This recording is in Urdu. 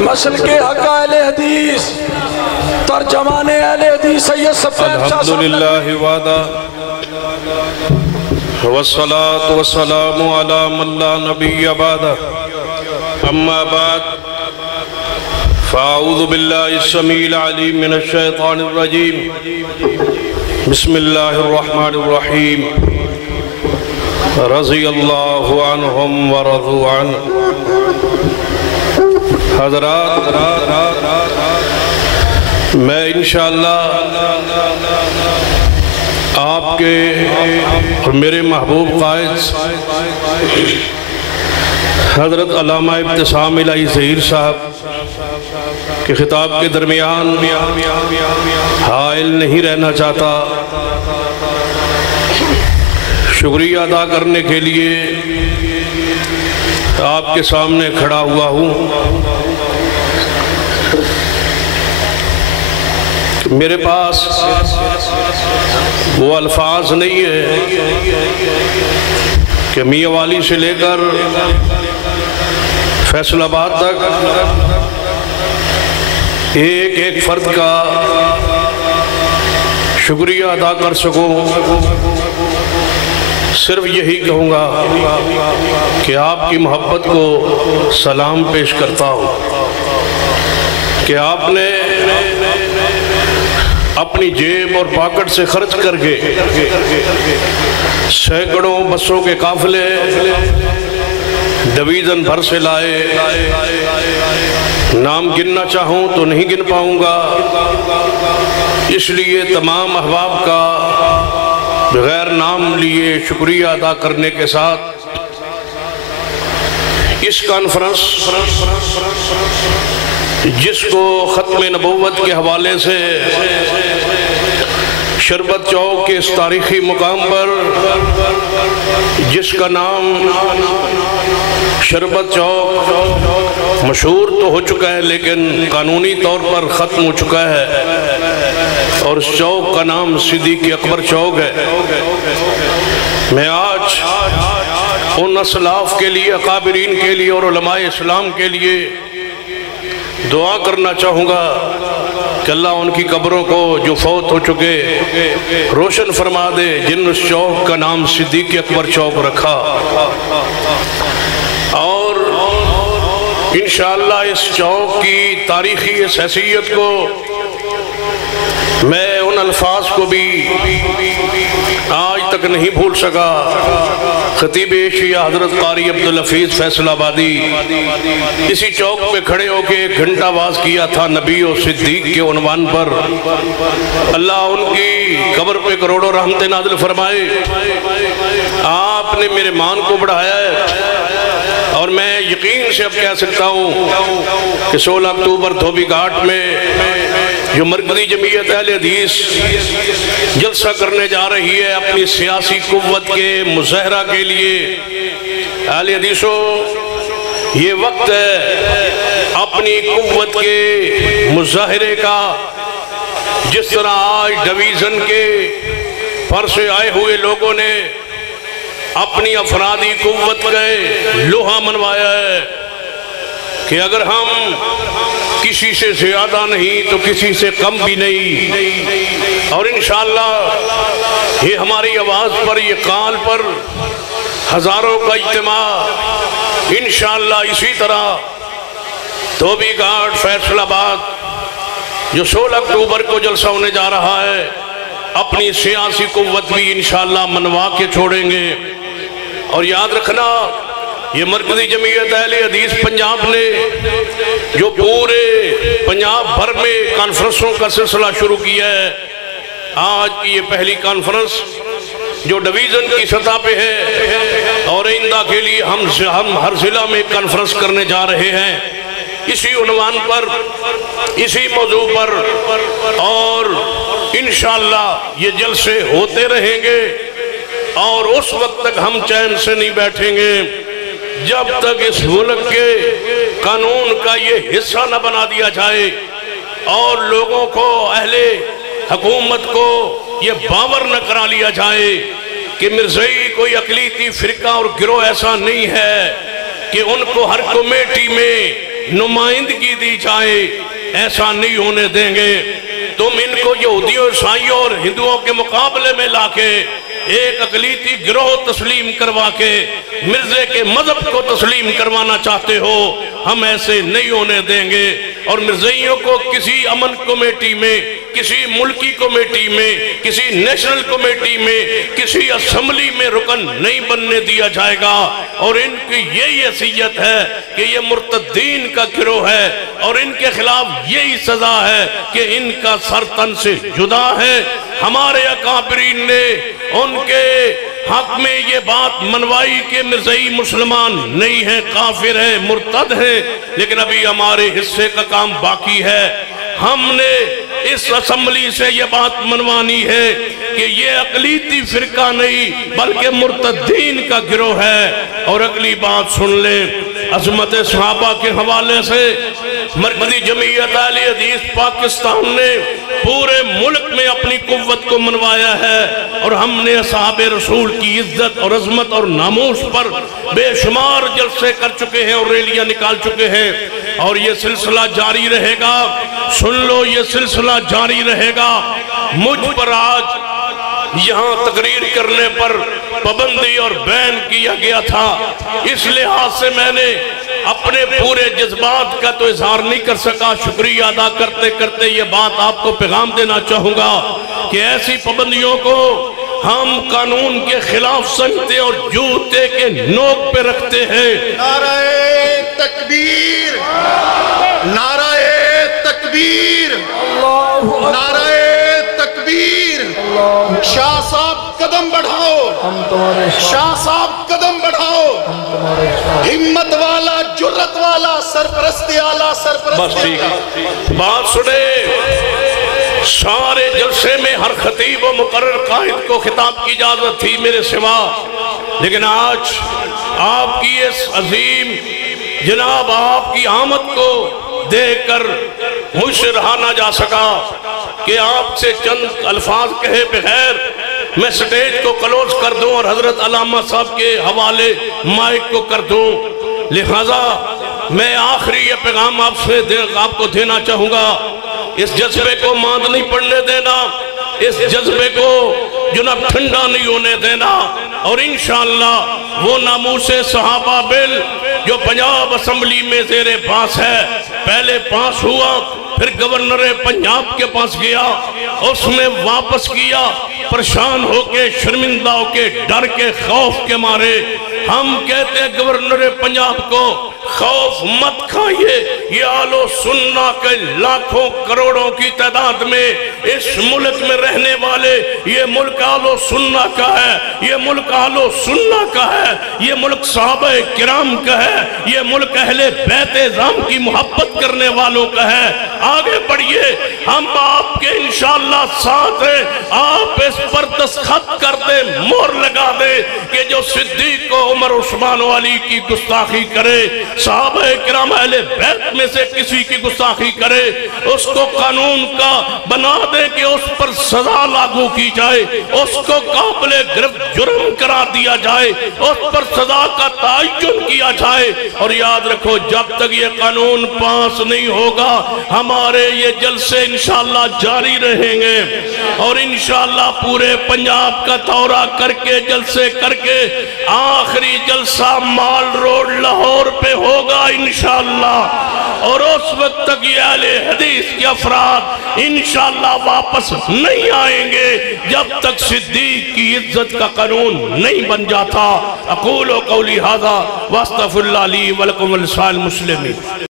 مسلک حق اہل حدیث ترجمان اہل حدیث سید سفید شاہ الحمدللہ وعدہ والصلاة والسلام علی من لا نبی بعدہ اما بعد فاعوذ باللہ السمیع العلیم من الشیطان الرجیم بسم اللہ الرحمن الرحیم رضی اللہ عنہم ورضوا عنہ حضرات میں انشاءاللہ آپ کے اور میرے محبوب قائد حضرت علامہ ابتسام الہی ظہیر صاحب کے خطاب کے درمیان حائل نہیں رہنا چاہتا، شکریہ ادا کرنے کے لیے آپ کے سامنے کھڑا ہوا ہوں۔ میرے پاس وہ الفاظ نہیں ہے کہ میاں والی سے لے کر فیصل آباد تک ایک ایک فرد کا شکریہ ادا کر سکوں۔ صرف یہی کہوں گا کہ آپ کی محبت کو سلام پیش کرتا ہوں کہ آپ نے اپنی جیب اور پاکٹ سے خرچ کر کے سینکڑوں بسوں کے قافلے ڈویژن بھر سے لائے۔ نام گننا چاہوں تو نہیں گن پاؤں گا، اس لیے تمام احباب کا بغیر نام لیے شکریہ ادا کرنے کے ساتھ اس کانفرنس جس کو ختم نبوت کے حوالے سے شربت چوک کے اس تاریخی مقام پر جس کا نام شربت چوک مشہور تو ہو چکا ہے لیکن قانونی طور پر ختم ہو چکا ہے، اور اس چوک کا نام صدیق اکبر چوک ہے۔ میں آج ان اسلاف کے لیے، اکابرین کے لیے اور علماء اسلام کے لیے دعا کرنا چاہوں گا کہ اللہ ان کی قبروں کو جو فوت ہو چکے روشن فرما دے، جن اس چوک کا نام صدیق اکبر چوک رکھا۔ اور انشاءاللہ اس چوک کی تاریخی اس حیثیت کو میں ان الفاظ کو بھی آج تک نہیں بھول سکا۔ خطیب ایشیا حضرت قاری عبدالحفیظ فیصل آبادی اسی چوک پہ کھڑے ہو کے ایک گھنٹہ آواز کیا تھا نبی و صدیق کے عنوان پر۔ اللہ ان کی قبر پہ کروڑوں رحمت نازل فرمائے۔ آپ نے میرے مان کو بڑھایا ہے، اور میں یقین سے اب کہہ سکتا ہوں کہ 16 اکتوبر دھوبی گھاٹ میں جو مرکزی جمعیت اہل حدیث جلسہ کرنے جا رہی ہے اپنی سیاسی قوت کے مظاہرہ کے لیے، اہل حدیثوں یہ وقت ہے اپنی قوت کے مظاہرے کا۔ جس طرح آج ڈویژن کے پر سے آئے ہوئے لوگوں نے اپنی افرادی قوت کا لوہا منوایا ہے کہ اگر ہم کسی سے زیادہ نہیں تو کسی سے کم بھی نہیں، اور انشاءاللہ یہ ہماری آواز پر، یہ قال پر ہزاروں کا اجتماع انشاءاللہ اسی طرح دھوبی گھاٹ فیصل آباد جو 16 اکتوبر کو جلسہ ہونے جا رہا ہے اپنی سیاسی قوت بھی انشاءاللہ منوا کے چھوڑیں گے۔ اور یاد رکھنا یہ مرکزی جمعیت اہل حدیث پنجاب نے جو پورے پنجاب بھر میں کانفرنسوں کا سلسلہ شروع کیا ہے، آج کی یہ پہلی کانفرنس جو ڈویژن کی سطح پہ ہے، اور آئندہ کے لیے ہم ہر ضلع میں کانفرنس کرنے جا رہے ہیں اسی عنوان پر، اسی موضوع پر، اور انشاءاللہ یہ جلسے ہوتے رہیں گے، اور اس وقت تک ہم چین سے نہیں بیٹھیں گے جب تک اس ملک کے قانون کا یہ حصہ نہ بنا دیا جائے اور لوگوں کو، اہل حکومت کو یہ باور نہ کرا لیا جائے کہ مرزائی کوئی اقلیتی فرقہ اور گروہ ایسا نہیں ہے کہ ان کو ہر کمیٹی میں نمائندگی دی جائے، ایسا نہیں ہونے دیں گے۔ تم ان کو یہودیوں، عیسائیوں اور ہندوؤں کے مقابلے میں لا کے ایک اقلیتی گروہ تسلیم کروا کے مرزے کے مذہب کو تسلیم کروانا چاہتے ہو، ہم ایسے نہیں ہونے دیں گے۔ اور مرزائیوں کو کسی امن کمیٹی میں، کسی ملکی کمیٹی میں، کسی نیشنل کمیٹی میں، کسی اسمبلی میں رکن نہیں بننے دیا جائے گا۔ اور ان کی یہی حیثیت ہے کہ یہ مرتدین کا گروہ ہے، اور ان کے خلاف یہی سزا ہے کہ ان کا سر تن سے جدا ہے۔ ہمارے اکابرین نے ان کے حق میں یہ بات منوائی کہ مرزائی مسلمان نہیں ہیں، کافر ہیں، مرتد ہیں، لیکن ابھی ہمارے حصے کا کام باقی ہے۔ ہم نے اس اسمبلی سے یہ بات منوانی ہے کہ یہ اقلیتی فرقہ نہیں بلکہ مرتدین کا گروہ ہے۔ اور اگلی بات سن لیں، عظمت صحابہ کے حوالے سے مرکزی جمعیت اہل حدیث پاکستان نے پورے ملک میں اپنی قوت کو منوایا ہے، اور ہم نے اصحاب رسول کی عزت اور عظمت اور ناموس پر بے شمار جلسے کر چکے ہیں اور ریلیاں نکال چکے ہیں، اور یہ سلسلہ جاری رہے گا۔ سن لو، یہ سلسلہ جاری رہے گا۔ مجھ پر آج یہاں تقریر کرنے پر پابندی اور بین کیا گیا تھا، اس لحاظ سے میں نے اپنے پورے جذبات کا تو اظہار نہیں کر سکا۔ شکریہ ادا کرتے کرتے یہ بات آپ کو پیغام دینا چاہوں گا کہ ایسی پابندیوں کو ہم قانون کے خلاف سمجھتے اور جوتے کے نوک پہ رکھتے ہیں۔ نعرہ تکبیر، نعرہ تکبیر، نعرہ تکبیر۔ شاہ صاحب قدم بڑھاؤ، شاہ صاحب قدم بڑھاؤ۔ ہمت والا، جرت والا، سرپرستی آلہ، بس سرپرستی ٹھیک آلہ۔ ہے، بات سنے۔ سارے جلسے میں ہر خطیب و مقرر قائد کو خطاب کی اجازت تھی میرے سوا، لیکن آج آپ کی اس عظیم جناب آپ کی آمد کو دیکھ کر مجھ سے رہا نہ جا سکا کہ آپ سے چند الفاظ کہے بغیر میں سٹیج کو کلوز کر دوں اور حضرت علامہ صاحب کے حوالے مائک کو کر دوں۔ لہذا میں آخری یہ پیغام آپ کو دینا چاہوں گا، اس جذبے کو ماند نہیں پڑنے دینا، اس جذبے کو جناب ٹھنڈا نہیں ہونے دینا، اور انشاءاللہ وہ ناموس صحابہ بل جو پنجاب اسمبلی میں زیر پاس ہے، پہلے پاس ہوا، پھر گورنر پنجاب کے پاس گیا، اس میں واپس کیا، پریشان ہو کے، شرمندہ ہو کے، ڈر کے، خوف کے مارے۔ ہم کہتے ہیں گورنر پنجاب کو خوف مت کھائیے، یہ آل و سنہ کے لاکھوں کروڑوں کی تعداد میں اس ملک میں رہنے والے، یہ ملک آل و سنہ کا ہے، یہ ملک آل و سنہ کا ہے، یہ ملک صحابہ کرام کا ہے، یہ ملک اہل بیت اعظام کی محبت کرنے والوں کا ہے۔ آگے بڑھئے، ہم آپ کے انشاءاللہ ساتھ ہیں، آپ اس پر دستخط کر دیں، مہر لگا دیں کہ جو صدیق و عمر عثمان و علی کی گستاخی کرے، صحابہ کرام اہل بیت میں سے کسی کی گستاخی کرے، اس کو قانون کا بنا دے کہ اس پر سزا لاگو کی جائے، اس کو قابل گرفت جرم کرا دیا جائے، اس پر سزا کا تعین کیا جائے۔ اور یاد رکھو، جب تک یہ قانون پاس نہیں ہوگا ہمارے یہ جلسے انشاءاللہ جاری رہیں گے، اور انشاءاللہ پورے پنجاب کا دورہ کر کے جلسے کر کے آخری جلسہ مال روڈ لاہور پہ ہوگا انشاءاللہ، اور اس وقت تک یہ اہل حدیث کے افراد انشاءاللہ واپس نہیں آئیں گے جب تک صدیق کی عزت کا قانون نہیں بن جاتا۔ اقول قولی ھذا واستغفر اللہ لی ولکم ولسائر المسلمین۔